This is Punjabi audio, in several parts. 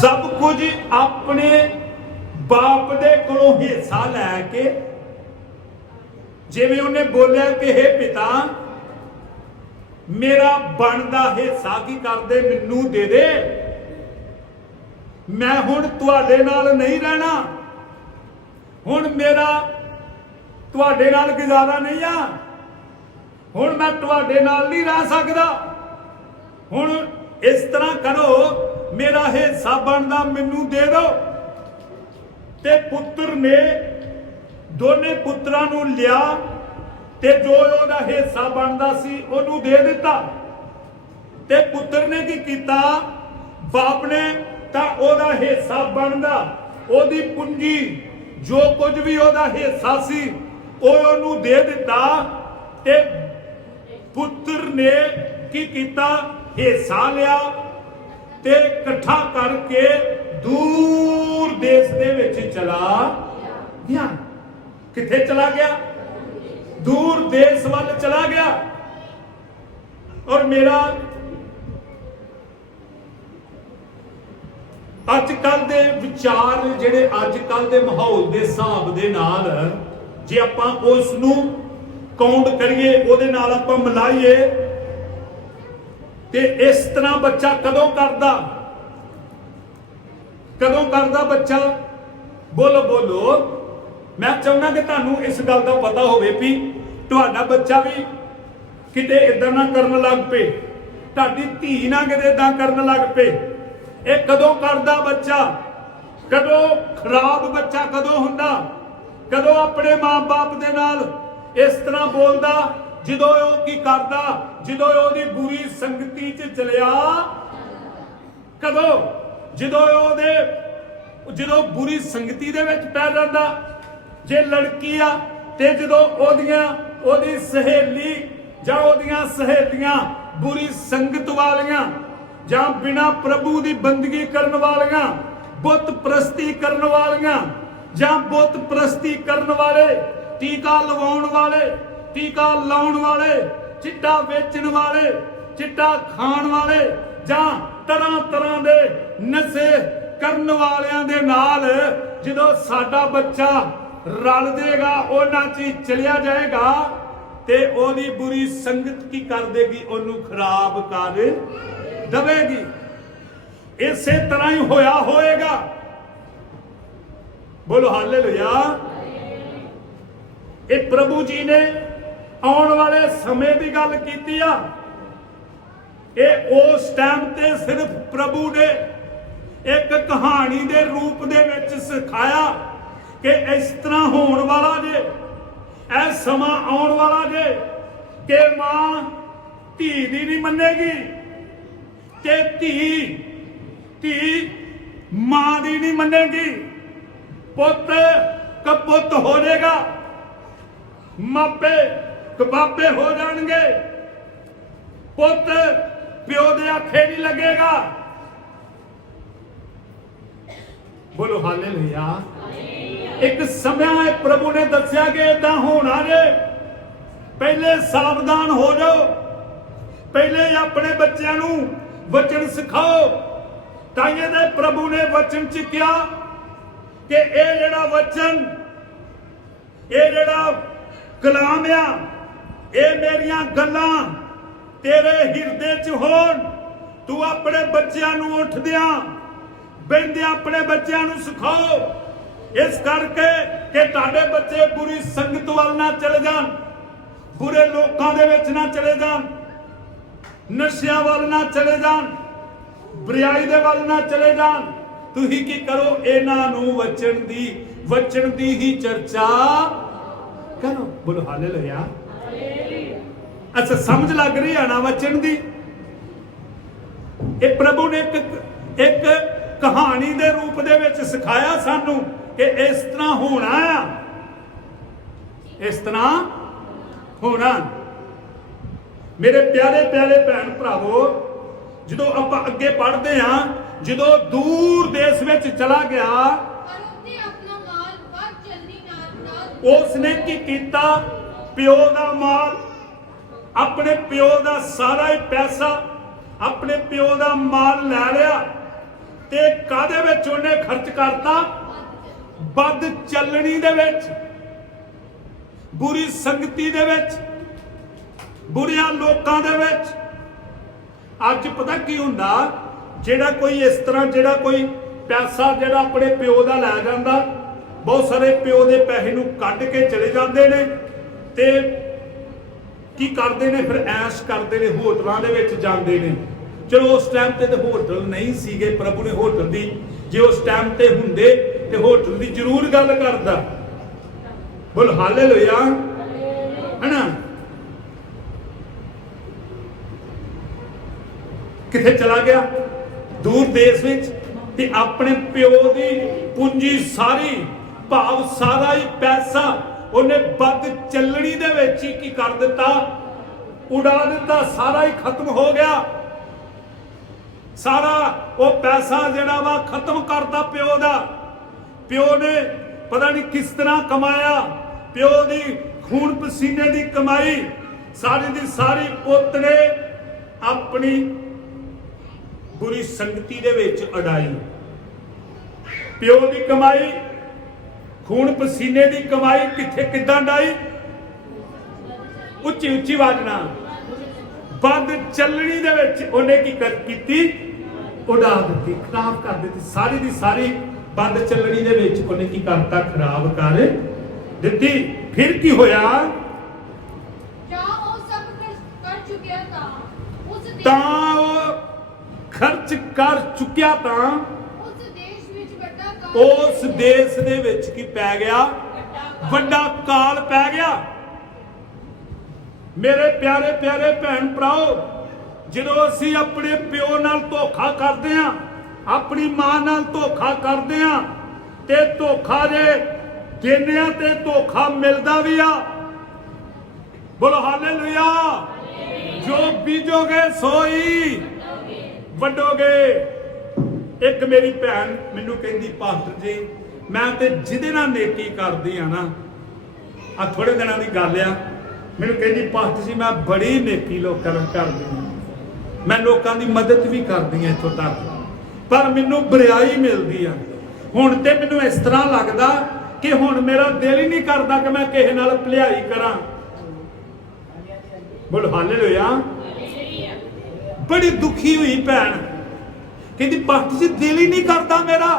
ਸਭ ਕੁਝ ਆਪਣੇ ਬਾਪ ਦੇ ਕੋਲੋਂ ਹਿੱਸਾ ਲੈ ਕੇ ਜਿਵੇਂ ਉਹਨੇ ਬੋਲਿਆ ਕਿ हे ਪਿਤਾ, ਮੇਰਾ ਬਣਦਾ ਹਿੱਸਾ ਕੀ ਕਰਦੇ? ਮੈਨੂੰ ਦੇ ਦੇ। ਮੈਂ ਹੁਣ ਤੁਹਾਡੇ ਨਾਲ ਨਹੀਂ ਰਹਿਣਾ। ਹੁਣ ਮੇਰਾ ਤੁਹਾਡੇ ਨਾਲ ਗੁਜ਼ਾਰਾ ਨਹੀਂ ਆ। ਹੁਣ ਮੈਂ ਤੁਹਾਡੇ ਨਾਲ ਨਹੀਂ ਰਹਿ ਸਕਦਾ। ਹੁਣ ਇਸ ਤਰ੍ਹਾਂ ਕਰੋ। ਮੇਰਾ ਹਿੱਸਾ ਬਣਦਾ ਮੈਨੂੰ ਦੇ ਦਿਓ ਤੇ ਪੁੱਤਰ ਨੇ ਦੋਨੇ ਪੁੱਤਰਾਂ ਨੂੰ ਲਿਆ ਤੇ ਜੋ ਉਹਦਾ ਹਿੱਸਾ ਬਣਦਾ ਸੀ ਉਹਨੂੰ ਦੇ ਦਿੱਤਾ। ਤੇ ਪੁੱਤਰ ਨੇ ਕੀ ਕੀਤਾ? ਬਾਪ ਨੇ ਤਾਂ ਉਹਦਾ ਹਿੱਸਾ ਬਣਦਾ, ਉਹਦੀ ਪੂੰਜੀ, ਜੋ ਕੁਝ ਵੀ ਉਹਦਾ ਹਿੱਸਾ ਸੀ, ਉਹ ਉਹਨੂੰ ਦੇ ਦਿੱਤਾ। ਤੇ ਪੁੱਤਰ ਨੇ ਕੀ ਕੀਤਾ? ਹਿੱਸਾ ਲਿਆ। ਤੇ ਇਕੱਠਾ ਕਰਕੇ ਦੂਰ ਦੇਸ਼ ਦੇ ਵਿੱਚ ਚਲਾ ਗਿਆ। ਕਿੱਥੇ ਚਲਾ ਗਿਆ? ਦੂਰ ਦੇਸ਼ ਵੱਲ ਚਲਾ ਗਿਆ। ਔਰ ਮੇਰਾ ਅੱਜ ਕੱਲ ਦੇ ਵਿਚਾਰ ਜਿਹੜੇ ਅੱਜ ਕੱਲ ਦੇ ਮਾਹੌਲ ਦੇ ਹਿਸਾਬ ਦੇ ਨਾਲ, ਜੇ ਆਪਾਂ ਉਸ ਨੂੰ ਕਾਊਂਟ ਕਰੀਏ, ਉਹਦੇ ਨਾਲ ਆਪਾਂ ਮਿਲਾਈਏ ਤੇ ਇਸ ਤਰ੍ਹਾਂ ਬੱਚਾ ਕਦੋਂ ਕਰਦਾ? ਕਦੋਂ ਕਰਦਾ ਬੱਚਾ? ਬੋਲੋ ਬੋਲੋ। ਮੈਂ ਚਾਹੁੰਦਾ ਕਿ ਤੁਹਾਨੂੰ ਇਸ ਗੱਲ ਦਾ ਪਤਾ ਹੋਵੇ ਵੀ ਤੁਹਾਡਾ ਬੱਚਾ ਵੀ ਕਿਤੇ ਇਦਾਂ ਨਾ ਕਰਨ ਲੱਗ ਪਏ। ਤੁਹਾਡੀ ਧੀ ਨਾ ਕਿਤੇ ਇਦਾਂ ਕਰਨ ਲੱਗ ਪਏ। ਇਹ ਕਦੋਂ ਕਰਦਾ ਬੱਚਾ? ਕਦੋਂ ਖਰਾਬ ਬੱਚਾ ਕਦੋਂ ਹੁੰਦਾ? ਕਦੋਂ ਆਪਣੇ ਮਾਪੇ ਦੇ ਨਾਲ ਇਸ ਤਰ੍ਹਾਂ ਬੋਲਦਾ? ਜਦੋਂ ਉਹ ਕੀ ਕਰਦਾ? ਜਦੋਂ ਉਹਦੀ ਬੁਰੀ ਸੰਗਤੀ 'ਚ ਚਲਿਆ, ਕਦੋਂ? ਜਦੋਂ ਉਹਦੇ, ਜਦੋਂ ਬੁਰੀ ਸੰਗਤੀ ਦੇ ਵਿੱਚ ਪੈ ਜਾਂਦਾ, ਜੇ ਲੜਕੀ ਆ, ਤੇ ਜਦੋਂ ਉਹਦੀਆਂ, ਉਹਦੀ ਸਹੇਲੀ ਜਾਂ ਉਹਦੀਆਂ ਸਹੇਲੀਆਂ ਬੁਰੀ ਸੰਗਤ ਵਾਲੀਆਂ ਜਾਂ ਬਿਨਾ ਪ੍ਰਭੂ ਦੀ ਬੰਦਗੀ ਕਰਨ ਵਾਲੀਆਂ, ਬੁੱਤ ਪ੍ਰਸਤੀ ਕਰਨ ਵਾਲੀਆਂ ਜਾਂ ਬੁੱਤ ਪ੍ਰਸਤੀ ਕਰਨ ਵਾਲੇ, ਟੀਕਾ ਲਵਾਉਣ ਵਾਲੇ ਟੀਕਾ ਲਾਉਣ ਵਾਲੇ, ਚਿੱਟਾ ਵੇਚਣ ਵਾਲੇ, ਚਿੱਟਾ ਖਾਣ ਵਾਲੇ ਜਾਂ ਤਰ੍ਹਾਂ ਤਰ੍ਹਾਂ ਦੇ ਨਸ਼ੇ ਕਰਨ ਵਾਲਿਆਂ ਦੇ ਨਾਲ ਜਦੋਂ ਸਾਡਾ ਬੱਚਾ ਰਲ ਦੇਗਾ ਉਹਨਾਂ 'ਚ ਹੀ ਚਲਿਆ ਜਾਏਗਾ ਤੇ ਉਹਦੀ ਬੁਰੀ ਸੰਗਤ ਕੀ ਕਰ ਦੇਗੀ? ਉਹਨੂੰ ਖਰਾਬ ਕਰ ਦਵੇਗੀ। ਇਸੇ ਤਰ੍ਹਾਂ ਹੀ ਹੋਇਆ ਹੋਏਗਾ। ਬੋਲੋ, ਹਾਲੇਲੂਇਆ। ਇਹ ਪ੍ਰਭੂ ਜੀ ਨੇ ਆਉਣ ਵਾਲੇ ਸਮੇਂ ਦੀ ਗੱਲ ਕੀਤੀ ਆ, ਇਹ ਉਸ ਟਾਈਮ ਤੇ ਸਿਰਫ ਪ੍ਰਭੂ ਨੇ ਇੱਕ ਕਹਾਣੀ ਦੇ ਰੂਪ ਦੇ ਵਿੱਚ ਸਿਖਾਇਆ ਕਿ ਇਸ ਤਰ੍ਹਾਂ ਹੋਣ ਵਾਲਾ ਜੇ, ਇਹ ਸਮਾਂ ਆਉਣ ਵਾਲਾ ਜੇ, ਕਿ ਮਾਂ ਧੀ ਦੀ ਨਹੀਂ ਮੰਨੇਗੀ, ਕਿ ਧੀ ਧੀ ਮਾਂ ਦੀ ਨਹੀਂ ਮੰਨੇਗੀ। ਪੁੱਤ ਕਪੁੱਤ ਹੋ ਜਾਏਗਾ। ਮਾਪੇ ਕਬਾਬੇ ਹੋ ਜਾਣਗੇ। ਪੁੱਤ ਪਿਓ ਦੇ ਆਖੇ ਨਹੀਂ ਲੱਗੇਗਾ। ਬੋਲੋ ਹਾਲੇਲੂਇਆ। ਇੱਕ ਸਮਾਂ ਹੈ ਪ੍ਰਭੂ ਨੇ ਦੱਸਿਆ ਕਿ ਇਦਾਂ ਹੋਣਾ ਜੇ। ਪਹਿਲੇ ਸਾਵਧਾਨ ਹੋ ਜਾਓ। ਪਹਿਲੇ ਆਪਣੇ ਬੱਚਿਆਂ ਨੂੰ ਵਚਨ ਸਿਖਾਓ। ਤਾਂ ਇਹਦੇ ਪ੍ਰਭੂ ਨੇ ਵਚਨ ਚ ਕਿਹਾ ਕਿ ਇਹ ਜਿਹੜਾ ਵਚਨ, ਇਹ ਜਿਹੜਾ ਕਲਾਮ ਆ ਇਹ ਮੇਰੀਆਂ ਗੱਲਾਂ ਤੇਰੇ ਹਿਰਦੇ 'ਚ ਹੋਣ। ਤੂੰ ਆਪਣੇ ਬੱਚਿਆਂ ਨੂੰ ਉੱਠਦਿਆਂ ਬੈਠਦਿਆਂ ਆਪਣੇ ਬੱਚਿਆਂ ਨੂੰ ਸਿਖਾਓ। ਇਸ ਕਰਕੇ ਕਿ ਤੁਹਾਡੇ ਬੱਚੇ ਬੁਰੀ ਸੰਗਤ ਵੱਲ ਨਾ ਚਲੇ ਜਾਣ, ਬੁਰੇ ਲੋਕਾਂ ਦੇ ਵਿੱਚ ਨਾ ਚਲੇ ਜਾਣ, ਨਸ਼ਿਆਂ ਵੱਲ ਨਾ ਚਲੇ ਜਾਣ, ਬੁਰਾਈ ਦੇ ਵੱਲ ਨਾ ਚਲੇ ਜਾਣ। ਤੁਸੀਂ ਕੀ ਕਰੋ? ਇਹਨਾਂ ਨੂੰ ਵਚਨ ਦੀ ਵਚਨ ਦੀ ਹੀ ਚਰਚਾ ਕਰੋ। ਬੋਲੋ, ਹਾਲੇਲੂਇਆ। ਅੱਛਾ ਸਮਝ ਲੱਗ ਰਹੀ ਨਾ ਵਚਨ ਦੀ? ਇਹ ਪ੍ਰਭੂ ਨੇ ਇੱਕ ਇੱਕ ਕਹਾਣੀ ਦੇ ਰੂਪ ਦੇ ਵਿੱਚ ਸਿਖਾਇਆ ਸਾਨੂੰ ਕਿ ਇਸ ਤਰ੍ਹਾਂ ਹੋਣਾ। ਆ ਇਸ ਤਰ੍ਹਾਂ ਹੋਣਾ। ਮੇਰੇ ਪਿਆਰੇ ਪਿਆਰੇ ਭੈਣ ਭਰਾਵੋ ਜਦੋਂ ਆਪਾਂ ਅੱਗੇ ਪੜ੍ਹਦੇ ਹਾਂ ਜਦੋਂ ਦੂਰ ਦੇਸ਼ ਵਿੱਚ ਚਲਾ ਗਿਆ ਪਰ ਉੱਥੇ ਆਪਣਾ ਮਾਲ ਬਹੁਤ ਜਲਦੀ ਨਾਲ ਨਾਲ ਉਸ ਨੇ ਕੀ ਕੀਤਾ? ਪਿਓ ਦਾ ਮਾਲ, ਆਪਣੇ ਪਿਓ ਦਾ ਸਾਰਾ ਹੀ ਪੈਸਾ, ਆਪਣੇ ਪਿਓ ਦਾ ਮਾਲ ਲੈ ਲਿਆ ਤੇ ਕਾਦੇ ਵਿੱਚ ਉਹਨੇ ਖਰਚ ਕਰਤਾ? ਬਦ ਚੱਲਣੀ ਦੇ ਵਿੱਚ, ਬੁਰੀ ਸੰਗਤੀ ਦੇ ਵਿੱਚ, ਬੁਰੀਆਂ ਲੋਕਾਂ ਦੇ ਵਿੱਚ। ਅੱਜ ਪਤਾ ਕੀ ਹੁੰਦਾ? ਜਿਹੜਾ ਕੋਈ ਇਸ ਤਰ੍ਹਾਂ ਜਿਹੜਾ ਕੋਈ ਪੈਸਾ ਜਿਹੜਾ ਆਪਣੇ ਪਿਓ ਦਾ ਲੈ ਜਾਂਦਾ, ਬਹੁਤ ਸਾਰੇ ਪਿਓ ਦੇ ਪੈਸੇ ਨੂੰ ਕੱਢ ਕੇ ਚਲੇ ਜਾਂਦੇ ਨੇ। ਤੇ ਕੀ ਕਰਦੇ ਨੇ? ਫਿਰ ਐਸ਼ ਕਰਦੇ ਨੇ, ਹੋਟਲਾਂ ਦੇ ਵਿੱਚ ਜਾਂਦੇ ਨੇ। ਚਲੋ, ਉਸ ਟਾਈਮ ਤੇ ਤੇ ਹੋਟਲ ਨਹੀਂ ਸੀਗੇ, ਪ੍ਰਭੂ ਨੇ ਹੋਟਲ ਦੀ, ਜੇ ਉਸ ਟਾਈਮ ਤੇ ਹੁੰਦੇ, ਤੇ ਹੋਟਲ ਦੀ ਜ਼ਰੂਰ ਗੱਲ ਕਰਦਾ। ਬੋਲ, ਹਾਲੇਲੂਇਆ। ਹਨਾ? ਕਿੱਥੇ ਚਲਾ ਗਿਆ? ਦੂਰ ਦੇਸ਼ ਵਿੱਚ। ਤੇ ਆਪਣੇ ਪਿਓ ਦੀ ਪੂੰਜੀ ਸਾਰੀ, ਭਾਵ ਸਾਰਾ ਹੀ ਪੈਸਾ ਉਹਨੇ ਵੱਧ ਚੱਲਣੀ ਦੇ ਵਿੱਚ ਹੀ ਕੀ ਕਰ ਦਿੱਤਾ? ਉਡਾ ਦਿੱਤਾ, ਸਾਰਾ ਹੀ ਖਤਮ ਹੋ ਗਿਆ। ਸਾਰਾ ਉਹ ਪੈਸਾ ਜਿਹੜਾ ਵਾ ਖਤਮ ਕਰਤਾ ਪਿਓ ਦਾ। ਪਿਓ ਨੇ ਪਤਾ ਨਹੀਂ ਕਿਸ ਤਰ੍ਹਾਂ ਕਮਾਇਆ। ਪਿਓ ਦੀ ਖੂਨ ਪਸੀਨੇ ਦੀ ਕਮਾਈ, ਸਾਰੀ ਦੀ ਸਾਰੀ ਪੁੱਤ ਨੇ ਆਪਣੀ ਬੁਰੀ ਸੰਗਤੀ ਦੇ ਵਿੱਚ ਅਡਾਈ। ਪਿਓ ਦੀ ਕਮਾਈ ਖੂਨ ਪਸੀਨੇ ਦੀ ਕਮਾਈ ਕਿੱਥੇ ਕਿੱਦਾਂ ਡਾਈ? ਉੱਚੀ ਉੱਚੀ ਨਾਲ। ਬੰਦ ਚੱਲਣੀ ਦੇ ਵਿੱਚ ਉਹਨੇ ਕੀ ਕਰ ਕੀਤੀ? ਉਡਾ ਦਿੱਤੀ ਖਰਾਬ ਕਰ ਦਿੱਤੀ। ਸਾਰੀ ਦੀ ਸਾਰੀ ਬੰਦ ਚੱਲਣੀ ਦੇ ਵਿੱਚ ਉਹਨੇ ਕੀ ਕਰਤਾ? ਖਰਾਬ ਕਰ ਦਿੱਤੀ। ਫਿਰ ਕੀ ਹੋਇਆ? ਜਾਂ ਉਹ ਸਭ ਕਰ ਕਰ ਚੁੱਕਿਆ ਤਾਂ ਉਸ ਦੇਸ਼ ਤਾਂ ਉਹ ਖਰਚ ਕਰ ਚੁੱਕਿਆ ਤਾਂ ਉਸ ਦੇਸ਼ ਵਿੱਚ ਵੱਡਾ ਕਾਲ ਉਸ ਦੇਸ਼ ਦੇ ਵਿੱਚ ਕੀ ਪੈ ਗਿਆ? ਵੱਡਾ ਕਾਲ ਪੈ ਗਿਆ। ਮੇਰੇ ਪਿਆਰੇ ਪਿਆਰੇ ਭੈਣ ਭਰਾਓ, ਜਦੋਂ ਅਸੀਂ ਆਪਣੇ ਪਿਓ ਨਾਲ ਧੋਖਾ ਕਰਦੇ ਆਂ ਆਪਣੀ ਮਾਂ ਨਾਲ ਧੋਖਾ ਕਰਦੇ ਆਂ ਤੇ ਧੋਖਾ ਜੇ ਦਿੰਦੇ ਆਂ ਤੇ ਧੋਖਾ ਮਿਲਦਾ ਵੀ ਆ। ਬੋਲੋ ਹਾਲੇਲੂਇਆ। ਜੋ ਬੀਜੋਗੇ ਸੋਈ, ਵੱਡੋਗੇ। ਇੱਕ ਮੇਰੀ ਭੈਣ ਮੈਨੂੰ ਕਹਿੰਦੀ ਪਾਸਟਰ ਜੀ, ਮੈਂ ਤੇ ਜਿਹਦੇ ਨਾਲ ਨੇਕੀ ਕਰਦੀ ਆ ਨਾ ਆ ਥੋੜੇ ਦਿਨਾਂ ਦੀ ਗੱਲ ਆ। ਮੈਨੂੰ ਕਹਿੰਦੀ ਪਾਸਟਰ ਜੀ, ਮੈਂ ਬੜੀ ਨੇਕੀ ਲੋਕਾਂ ਨੂੰ ਕਰਦੀ ਆ। ਮੈਂ ਲੋਕਾਂ ਦੀ ਮਦਦ ਵੀ ਕਰਦੀ ਆ ਇੱਥੋਂ ਤੱਕ। ਪਰ ਮੈਨੂੰ ਬਰਿਆਈ ਮਿਲਦੀ ਆ। ਹੁਣ ਤੇ ਮੈਨੂੰ ਇਸ ਤਰ੍ਹਾਂ ਲੱਗਦਾ ਕਿ ਹੁਣ ਮੇਰਾ ਦਿਲ ਹੀ ਨਹੀਂ ਕਰਦਾ ਕਿ ਮੈਂ ਕਿਸੇ ਨਾਲ ਭਲਾਈ ਕਰਾਂ। ਬੋਲ, ਹਾਲੇਲੂਇਆ। ਬੜੀ ਦੁਖੀ ਹੋਈ ਭੈਣ। ਕਹਿੰਦੀ ਪਾਸਟਰ ਜੀ ਦਿਲ ਹੀ ਨਹੀਂ ਕਰਦਾ ਮੇਰਾ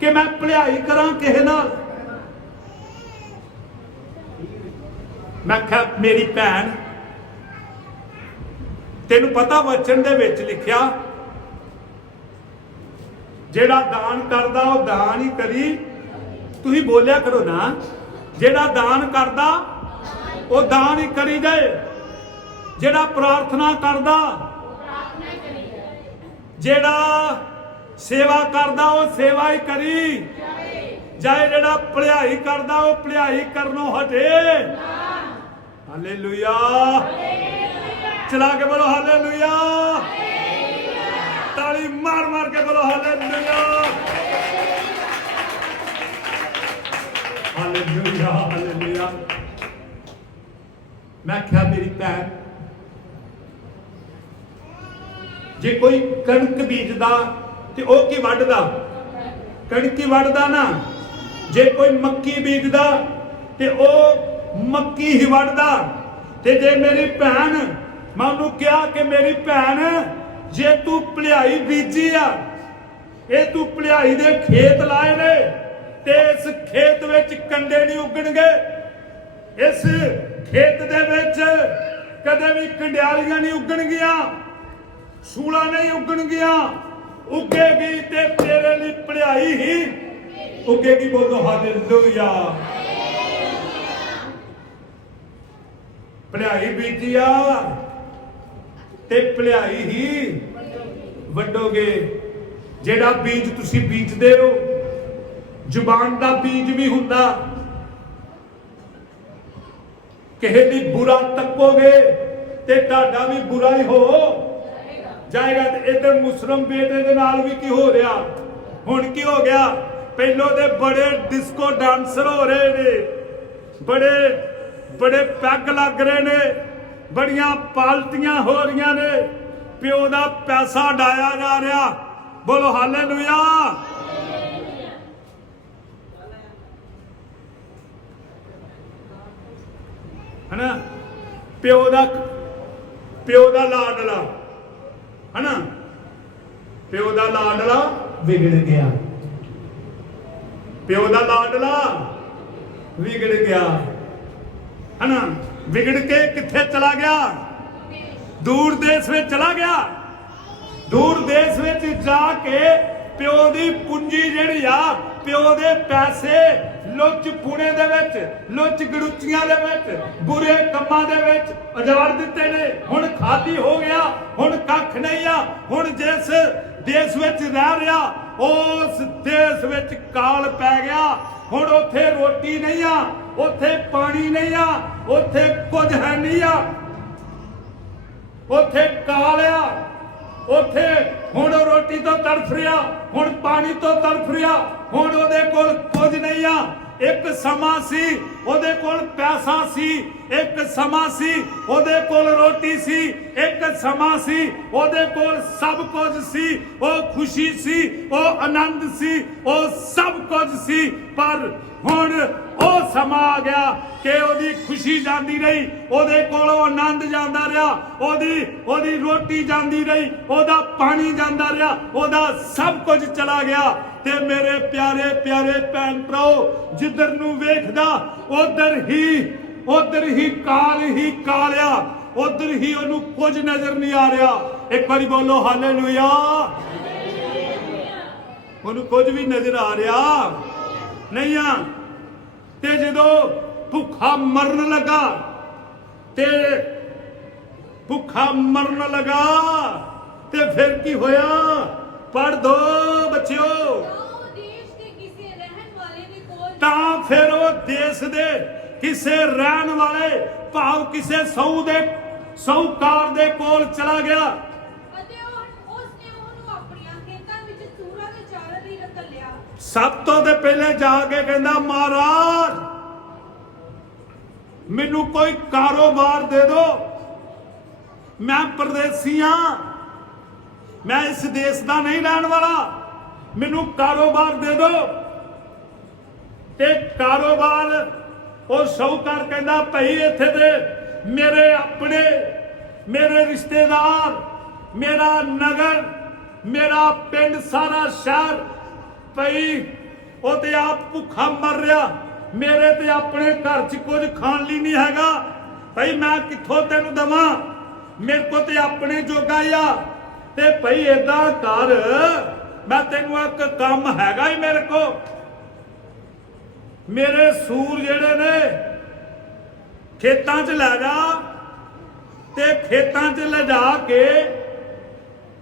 ਕਿ ਮੈਂ ਭਲਾਈ ਕਰਾਂ ਕਿਸੇ ਨਾਲ। ਮੈਂ ਕਿਹਾ, ਮੇਰੀ ਭੈਣ, ਤੈਨੂੰ ਪਤਾ ਵਚਨ ਦੇ ਵਿੱਚ ਲਿਖਿਆ, ਜਿਹੜਾ ਦਾਨ ਕਰਦਾ, ਉਹ ਦਾਨ ਹੀ ਕਰੀ। ਤੁਸੀਂ ਬੋਲਿਆ ਕਰੋ ਨਾ, ਜਿਹੜਾ ਦਾਨ ਕਰਦਾ, ਉਹ ਦਾਨ ਹੀ ਕਰੀ ਜਾਏ। ਜਿਹੜਾ ਪ੍ਰਾਰਥਨਾ ਕਰਦਾ ਜਿਹੜਾ ਸੇਵਾ ਕਰਦਾ, ਉਹ ਸੇਵਾ ਹੀ ਕਰੀ। ਜਾਏ ਜਿਹੜਾ ਭਲਾਈ ਕਰਦਾ, ਉਹ ਭਲਾਈ ਕਰਨੋਂ ਹਟੇ। ਹਾਲੇਲੂਇਆ। ਚਲਾ ਕੇ ਬੋਲੋ ਹਾਲੇਲੂਇਆ। ਤਾਲੀ ਮਾਰ ਮਾਰ ਕੇ ਬੋਲੋ ਹਾਲੇਲੂਇਆ। Hallelujah hallelujah. ਮੈਂ ਕਿਹਾ, ਮੇਰੀ ਭੈਣ ਜੇ ਕੋਈ ਕਣਕ ਬੀਜਦਾ ਤੇ ਉਹ ਕੀ ਵੱਢਦਾ? ਕਣਕ ਹੀ ਵੱਢਦਾ ਨਾ। ਜੇ ਕੋਈ ਮੱਕੀ ਬੀਜਦਾ ਤੇ ਉਹ ਮੱਕੀ ਹੀ ਵੱਢਦਾ। ਤੇ ਜੇ ਮੇਰੀ ਭੈਣ, ਮੈਂ ਉਹਨੂੰ ਕਿਹਾ ਕਿ ਮੇਰੀ ਭੈਣ, ਜੇ ਤੂੰ ਭਲਾਈ ਬੀਜੀ ਆ, ਇਹ ਤੂੰ ਭਲਾਈ ਦੇ ਖੇਤ ਲਾਏ ਨੇ ਤੇ ਇਸ ਖੇਤ ਵਿੱਚ ਕੰਡੇ ਨਹੀਂ ਉੱਗਣਗੇ। ਇਸ ਖੇਤ ਦੇ ਵਿੱਚ ਕਦੇ ਵੀ ਕੰਡਿਆਲੀਆਂ ਨਹੀਂ ਉੱਗਣਗੀਆਂ। ਸੂਲਾ ਨਹੀਂ ਉੱਗਣਗੀਆਂ ਉੱਗੇਗੀ ਤੇ ਤੇਰੇ ਲਈ ਪੜ੍ਹਾਈ ਹੀ। ਉੱਗੇਗੀ ਬੋਲੋ ਹਾਲੇਲੂਇਆ। ਪੜ੍ਹਾਈ ਬੀਜੀਆ ਤੇ ਪੜ੍ਹਾਈ ਹੀ ਵੱਡੋਗੇ। ਜਿਹੜਾ ਬੀਜ ਤੁਸੀਂ ਬੀਜਦੇ ਹੋ, ਜ਼ੁਬਾਨ ਦਾ ਬੀਜ ਵੀ ਹੁੰਦਾ। ਕਿਸੇ ਦੀ ਬੁਰਾ ਤੱਕੋਗੇ ਤੇ ਤੁਹਾਡਾ ਵੀ ਬੁਰਾ ਹੀ ਹੋ। ਜਾਏਗਾ ਤੇ ਇਧਰ ਮੁਸਲਮ ਬੇਟੇ ਦੇ ਨਾਲ ਵੀ ਕੀ ਹੋ ਰਿਹਾ? ਹੁਣ ਕੀ ਹੋ ਗਿਆ? ਪਹਿਲੋਂ ਦੇ ਬੜੇ ਡਿਸਕੋ ਡਾਂਸਰ ਹੋ ਰਹੇ ਨੇ। ਬੜੇ ਬੜੇ ਪੈਗ ਲੱਗ ਰਹੇ ਨੇ। ਬੜੀਆਂ ਪਾਲਟੀਆਂ ਹੋ ਰਹੀਆਂ ਨੇ। ਪਿਓ ਦਾ ਪੈਸਾ ਡਾਇਆ ਜਾ ਰਿਹਾ। ਬੋਲੋ ਹਾਲੇਲੂਇਆ। ਹਨਾ? ਪਿਓ ਦਾ ਪਿਓ ਦਾ ਲਾਡਲਾ। ਹਨਾ? ਪਿਓ ਦਾ ਲਾਡਲਾ ਵਿਗੜ ਗਿਆ। ਪਿਓ ਦਾ ਲਾਡਲਾ ਵਿਗੜ ਗਿਆ। ਹਨਾ? ਵਿਗੜ ਕੇ ਕਿੱਥੇ ਚਲਾ ਗਿਆ? ਦੂਰ ਦੇਸ਼ ਵਿੱਚ ਚਲਾ ਗਿਆ। ਦੂਰ ਦੇਸ਼ ਵਿੱਚ ਜਾ ਕੇ ਪਿਓ ਦੀ ਪੂੰਜੀ ਜਿਹੜੀ ਆ, ਪਿਓ ਦੇ ਪੈਸੇ ਲੁੱਚ ਪੁਣੇ ਦੇ ਵਿੱਚ, ਲੁੱਚ ਗੜੁੱਚੀਆਂ ਦੇ ਵਿੱਚ, ਬੁਰੇ ਕੰਮਾਂ ਦੇ ਵਿੱਚ ਉਜਾੜ ਦਿੱਤੇ ਨੇ। ਹੁਣ ਖਾਲੀ ਹੋ ਗਿਆ, ਹੁਣ ਕੱਖ ਨਹੀਂ ਆ, ਹੁਣ ਜਿਸ ਦੇਸ਼ ਵਿੱਚ ਰਹਿ ਰਿਹਾ, ਉਸ ਦੇਸ਼ ਵਿੱਚ ਕਾਲ ਪੈ ਗਿਆ। ਹੁਣ ਉੱਥੇ ਰੋਟੀ ਨਹੀਂ ਆ, ਉੱਥੇ ਪਾਣੀ ਨਹੀਂ ਆ, ਉੱਥੇ ਕੁਝ ਹੈ ਨਹੀਂ ਆ। ਉੱਥੇ ਕਾਲ ਆ, ਉੱਥੇ ਹੁਣ ਰੋਟੀ ਤੋਂ ਤੜਫ ਰਿਹਾ, ਹੁਣ ਪਾਣੀ ਤੋਂ ਤੜਫ ਰਿਹਾ। ਹੁਣ ਉਹਦੇ ਕੋਲ ਕੁਝ ਨਹੀਂ ਆ। ਇੱਕ ਸਮਾਂ ਸੀ, ਉਹਦੇ ਕੋਲ ਪੈਸਾ ਸੀ, ਇੱਕ ਸਮਾਂ ਸੀ, ਉਹਦੇ ਕੋਲ ਰੋਟੀ ਸੀ, ਇੱਕ ਸਮਾਂ ਸੀ, ਉਹਦੇ ਕੋਲ ਸਭ ਕੁਝ ਸੀ, ਉਹ ਖੁਸ਼ੀ ਸੀ, ਉਹ ਆਨੰਦ ਸੀ, ਉਹ ਸਭ ਕੁਝ ਸੀ। ਪਰ ਹੁਣ ਉਹ ਸਮਾਂ ਆ ਗਿਆ ਕਿ ਉਹਦੀ ਖੁਸ਼ੀ ਜਾਂਦੀ ਰਹੀ। ਉਹਦੇ ਕੋਲੋਂ ਆਨੰਦ ਜਾਂਦਾ ਰਿਹਾ। ਉਹਦੀ ਉਹਦੀ ਰੋਟੀ ਜਾਂਦੀ ਰਹੀ। ਉਹਦਾ ਪਾਣੀ ਜਾਂਦਾ ਰਿਹਾ। ਉਹਦਾ ਸਭ ਕੁਝ ਚਲਾ ਗਿਆ। ਤੇ ਮੇਰੇ ਪਿਆਰੇ ਪਿਆਰੇ ਭੈਣ ਭਰਾਓ, ਜਿੱਧਰ ਨੂੰ ਵੇਖਦਾ, ਉਧਰ ਹੀ ਉਧਰ ਹੀ ਕਾਲ ਹੀ ਕਾਲਿਆ। ਉਧਰ ਹੀ ਉਹਨੂੰ ਕੁਝ ਨਜ਼ਰ ਨਹੀਂ ਆ ਰਿਹਾ। ਇੱਕ ਵਾਰੀ ਬੋਲੋ ਹਾਲੇਲੂਇਆ ਉਹਨੂੰ ਕੁਝ ਵੀ ਨਜ਼ਰ ਆ ਰਿਹਾ। ਨਹੀਂ ਆ। ਤੇ ਜਦੋਂ ਭੁੱਖਾ ਮਰਨ ਲੱਗਾ ਤੇ ਭੁੱਖਾ ਮਰਨ ਲੱਗਾ ਤੇ ਫਿਰ ਕੀ ਹੋਇਆ? ਪੜ ਦੋ ਬੱਚਿਓ। ਤਾਂ ਫਿਰ ਉਹ ਦੇਸ਼ ਦੇ ਕਿਸੇ ਰਹਿਣ ਵਾਲੇ ਭਾਵ ਕਿਸੇ ਸੌ ਦੇ, ਸੌਕਾਰ ਦੇ ਕੋਲ ਚਲਾ ਗਿਆ ਅਤੇ ਉਹ ਉਸ ਨੇ ਉਹਨੂੰ ਆਪਣੀਆਂ ਖੇਤਾਂ ਵਿੱਚ ਸੂਰਾਂ ਦੇ ਚਾਰਨ ਲਈ ਰਕਲਿਆ ਸਭ ਤੋਂ ਤੇ ਪਹਿਲੇ ਜਾ ਕੇ ਕਹਿੰਦਾ, ਮਹਾਰਾਜ, ਮੈਨੂੰ ਕੋਈ ਕਾਰੋਬਾਰ ਦੇ ਦਿਓ ਮੈਂ ਪਰਦੇਸੀ ਹਾਂ। ਮੈਂ ਇਸ ਦੇਸ਼ ਦਾ ਨਹੀਂ ਰਹਿਣ ਵਾਲਾ। ਮੈਨੂੰ ਕਾਰੋਬਾਰ ਦੇ ਦਿਓ ਤੇ ਕਾਰੋਬਾਰ ਉਹ ਸ਼ੌਕਾਰ ਕਹਿੰਦਾ, ਭਈ ਇੱਥੇ ਦੇ ਮੇਰੇ ਆਪਣੇ, ਮੇਰੇ ਰਿਸ਼ਤੇਦਾਰ, ਮੇਰਾ ਨਗਰ, ਮੇਰਾ ਪਿੰਡ, ਸਾਰਾ ਸ਼ਹਿਰ ਭਈ ਉਹ ਤੇ ਆਪ ਭੁੱਖਾ ਮਰ ਰਿਹਾ। ਮੇਰੇ ਤੇ ਆਪਣੇ ਘਰ 'ਚ ਕੁਝ ਖਾਣ ਲਈ ਨਹੀਂ ਹੈਗਾ। ਭਈ ਮੈਂ ਕਿੱਥੋਂ ਤੈਨੂੰ ਦਵਾਂ? ਮੇਰੇ ਕੋ ਤੇ ਆਪਣੇ ਜੋਗਾ ਹੀ ਆ। ਤੇ ਭਈ ਏਦਾਂ ਕਰ। ਮੈਂ ਤੈਨੂੰ ਇੱਕ ਕੰਮ ਹੈਗਾ ਹੀ ਮੇਰੇ ਕੋ ਮੇਰੇ ਸੂਰ ਜਿਹੜੇ ਨੇ, ਖੇਤਾਂ 'ਚ ਲੈ ਜਾ। ਤੇ ਖੇਤਾਂ 'ਚ ਲਿਜਾ ਕੇ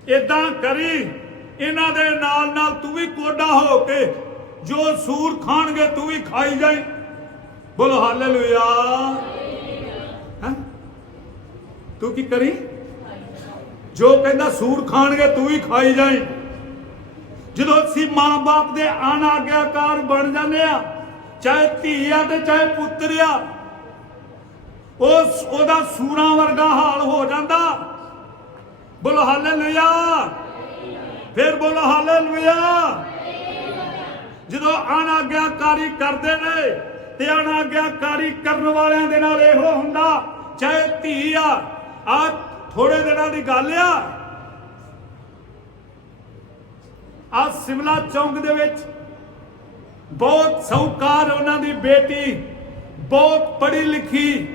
ਇਦਾਂ ਕਰੀ। ਇਹਨਾਂ ਦੇ ਨਾਲ ਨਾਲ ਤੂੰ ਵੀ ਕੋਡਾ ਹੋ ਕੇ ਜੋ ਸੂਰ ਖਾਣਗੇ ਤੂੰ ਵੀ ਖਾਈ ਜਾਈ। ਬੋਲੋ ਹਾਲੇਲੂਇਆ। ਹੈਂ? ਤੂੰ ਕੀ ਕਰੀ? ਜੋ ਕਹਿੰਦਾ ਸੂਰ ਖਾਣਗੇ ਤੂੰ ਵੀ ਖਾਈ ਜਾਈ। ਜਦੋਂ ਅਸੀਂ ਮਾਂ-ਬਾਪ ਦੇ ਅਨਾਗਿਆਕਾਰ ਬਣ ਜਾਂਦੇ ਆ, ਚਾਹੇ ਧੀ ਆ ਤੇ ਚਾਹੇ ਪੁੱਤਰ ਆ ਉਸ ਉਹਦਾ ਸੂਰਾਂ ਵਰਗਾ ਹਾਲ ਹੋ ਜਾਂਦਾ। ਬੋਲੋ ਹਾਲੇਲੂਇਆ। ਫਿਰ ਬੋਲੋ ਹਾਲੇਲੂਇਆ। ਜਦੋਂ ਅਨਾਗਿਆਕਾਰੀ ਕਰਦੇ ਨੇ ਤੇ ਅਨਾਗਿਆਕਾਰੀ ਕਰਨ ਵਾਲਿਆਂ ਦੇ ਨਾਲ ਇਹੋ ਹੁੰਦਾ, ਚਾਹੇ ਧੀ ਆ ਆ ਥੋੜੇ ਦਿਨਾਂ ਦੀ ਗੱਲ ਆ। ਆ ਸਿਮਲਾ ਚੌਂਕ ਦੇ ਵਿੱਚ ਬਹੁਤ ਸੌਕਾਰ ਉਹਨਾਂ ਦੀ ਬੇਟੀ, ਬਹੁਤ ਪੜ੍ਹੀ ਲਿਖੀ,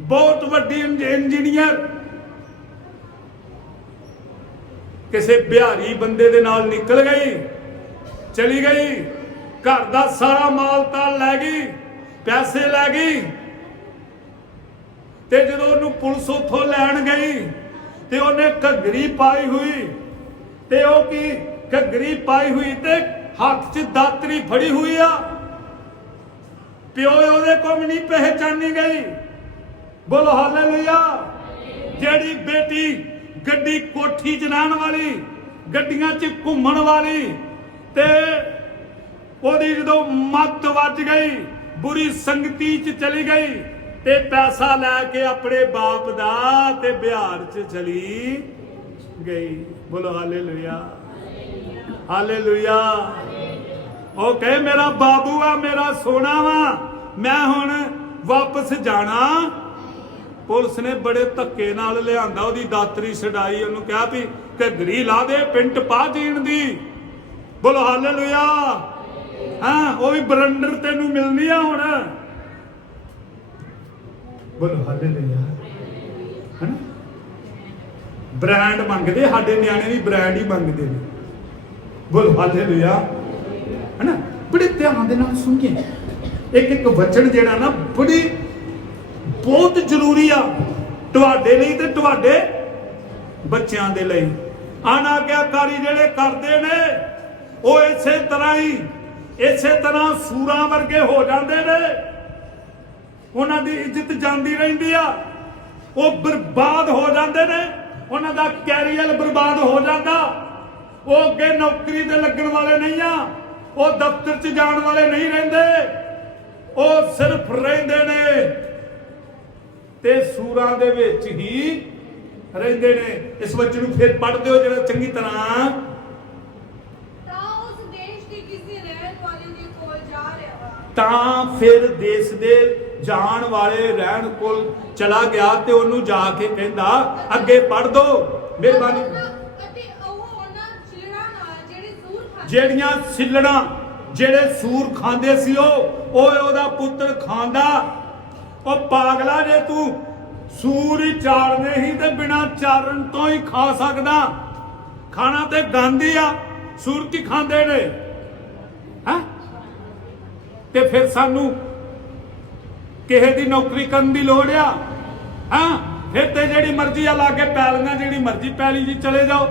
ਬਹੁਤ ਵੱਡੀ ਇੰਜੀਨੀਅਰ ਕਿਸੇ ਬਿਹਾਰੀ ਬੰਦੇ ਦੇ ਨਾਲ ਨਿਕਲ ਗਈ, ਚਲੀ ਗਈ, ਘਰ ਦਾ ਸਾਰਾ ਮਾਲ ਤਾਂ ਲੈ ਗਈ, ਪੈਸੇ ਲੈ ਗਈ ਤੇ ਜਦੋਂ ਉਹਨੂੰ ਪੁਲਿਸ ਉੱਥੋਂ ਲੈਣ ਗਈ ਤੇ ਉਹਨੇ ਘੱਗਰੀ ਪਾਈ ਹੋਈ ਤੇ ਉਹ ਕੀ ਘੱਗਰੀ ਪਾਈ ਹੋਈ ਤੇ ਹੱਥ 'ਚ ਦਾਤਰੀ ਫੜੀ ਹੋਈ ਆ। ਪਿਓ ਉਹਦੇ ਕੋਲ ਵੀ ਨਹੀਂ ਪਹਿਚਾਨੀ ਗਈ। ਬੋਲੋ ਹਾਲੇਲੂਇਆ। ਜਿਹੜੀ ਬੇਟੀ ਗੱਡੀ ਕੋਠੀ 'ਚ ਵਾਲੀ, ਗੱਡੀਆਂ 'ਚ ਘੁੰਮਣ ਵਾਲੀ ਤੇ ਉਹਦੀ ਜਦੋਂ ਮੱਤ ਵੱਜ ਗਈ, ਬੁਰੀ ਸੰਗਤੀ 'ਚ ਚਲੀ ਗਈ, ਤੇ ਪੈਸਾ ਲੈ ਕੇ ਆਪਣੇ ਬਾਪ ਦਾ ਤੇ ਬਿਹਾਰ 'ਚ ਚਲੀ ਗਈ। ਬੋਲੋ ਹਾਲੇਲੂਇਆ। ਹਾਲੇਲੂਇਆ। ਉਹ ਕਹੇ, ਮੇਰਾ ਬਾਬੂ ਆ, ਮੇਰਾ ਸੋਨਾ ਵਾ, ਮੈਂ ਹੁਣ ਵਾਪਸ ਜਾਣਾ ਪੁਲਿਸ ਨੇ ਬੜੇ ਧੱਕੇ ਨਾਲ ਲਿਆਂਦਾ, ਉਹਦੀ ਦਾਤਰੀ ਛਡਾਈ, ਉਹਨੂੰ ਕਿਹਾ ਵੀ ਘੱਗਰੀ ਲਾ ਦੇ, ਪਿੰਟ ਪਾ ਜੀਣ ਦੀ। ਬੋਲੋ, ਹਾਲੇਲੂਇਆ। ਹਾਂ, ਉਹ ਵੀ ਬਰੰਡਰ ਤੈਨੂੰ ਮਿਲਣੀ ਆ ਹੁਣ। ਬੋਲੋ, ਹਾਲੇਲੂਇਆ। ਹਨਾ? ਬ੍ਰਾਂਡ ਮੰਗਦੇ, ਸਾਡੇ ਨਿਆਣੇ ਵੀ ਬ੍ਰਾਂਡ ਹੀ ਮੰਗਦੇ ਨੇ। ਬੋਲ, ਹਾਲੇਲੂਇਆ। ਹਨਾ? ਬੜੇ ਧਿਆਨ ਦੇ ਨਾਲ ਸੁਣੀਏ। ਇੱਕ ਇੱਕ ਵਚਨ ਜਿਹੜਾ ਨਾ, ਬੜੀ ਬਹੁਤ ਜ਼ਰੂਰੀ ਆ। ਤੁਹਾਡੇ ਲਈ ਤੇ ਤੁਹਾਡੇ ਬੱਚਿਆਂ ਦੇ ਲਈ। ਅਨਾਗਿਆਕਾਰੀ ਜਿਹੜੇ ਕਰਦੇ ਨੇ, ਉਹ ਇਸੇ ਤਰ੍ਹਾਂ ਹੀ, ਇਸੇ ਤਰ੍ਹਾਂ ਸੂਰਾਂ ਵਰਗੇ ਹੋ ਜਾਂਦੇ ਨੇ। ਉਹਨਾਂ ਦੀ ਇੱਜ਼ਤ ਜਾਂਦੀ ਰਹਿੰਦੀ ਆ। ਉਹ ਬਰਬਾਦ ਹੋ ਜਾਂਦੇ ਨੇ। ਉਹਨਾਂ ਦਾ ਕੈਰੀਅਰ ਬਰਬਾਦ ਹੋ ਜਾਂਦਾ। ਉਹ ਅੱਗੇ ਨੌਕਰੀ ਤੇ ਲੱਗਣ ਵਾਲੇ ਨਹੀਂ ਆ। ਉਹ ਦਫ਼ਤਰ 'ਚ ਜਾਣ ਵਾਲੇ ਨਹੀਂ ਰਹਿੰਦੇ। ਉਹ ਸਿਰਫ ਰਹਿੰਦੇ ਨੇ। ਤੇ ਸੂਰਾਂ ਦੇ ਵਿੱਚ ਹੀ ਰਹਿੰਦੇ ਨੇ। ਇਸ ਬੱਚੇ ਨੂੰ ਫਿਰ ਪੜ੍ਹਦੇ ਹੋ ਜਿਹੜਾ ਚੰਗੀ ਤਰ੍ਹਾਂ। ਤਾਂ ਉਸ ਦੇਸ਼ ਦੀ ਕਿਸੇ ਰਹਿਣ ਵਾਲੇ ਦੇ ਕੋਲ ਜਾ ਰਿਹਾ ਵਾ। ਤਾਂ ਫਿਰ ਦੇਸ਼ ਦੇ ਜਾਣ ਵਾਲੇ ਰਹਿਣ ਕੋਲ ਚਲਾ ਗਿਆ ਤੇ ਉਹਨੂੰ ਜਾ ਕੇ ਕਹਿੰਦਾ ਅੱਗੇ ਪੜ੍ਹ ਦੋ ਮਿਹਰਬਾਨੀ। ਅਤੇ ਉਹ ਉਹਨਾਂ ਚਿਹਰਾ ਨਾਲ ਜਿਹੜੇ ਸੂਰ ਖਾਂਦੇ ਜਿਹੜੀਆਂ ਸਿੱਲੜਾਂ ਜਿਹੜੇ ਸੂਰ ਖਾਂਦੇ ਸੀ ਉਹ ਉਹ ਉਹਦਾ ਪੁੱਤਰ ਖਾਂਦਾ ਉਹ ਪਾਗਲਾ ਜੇ ਤੂੰ ਸੂਰ ਹੀ ਚਾਰਨੇ ਹੀ ਤੇ ਬਿਨਾ ਚਾਰਨ ਤੋਂ ਹੀ ਖਾ ਸਕਦਾ। ਖਾਣਾ ਤੇ ਗਾਂਧੀ ਆ, ਸੂਰ ਕੀ ਖਾਂਦੇ ਨੇ? ਹੈ? ਤੇ ਫਿਰ ਸਾਨੂੰ ਕਿਸੇ ਦੀ ਨੌਕਰੀ ਕਰਨ ਦੀ ਲੋੜ ਆ? ਹਾਂ? ਫਿਰ ਤੇ ਜਿਹੜੀ ਮਰਜ਼ੀ ਆ ਲਾ ਕੇ ਪੈਲੀਆਂ ਜਿਹੜੀ ਮਰਜ਼ੀ ਪੈਲੀ ਜੀ, ਚਲੇ ਜਾਓ।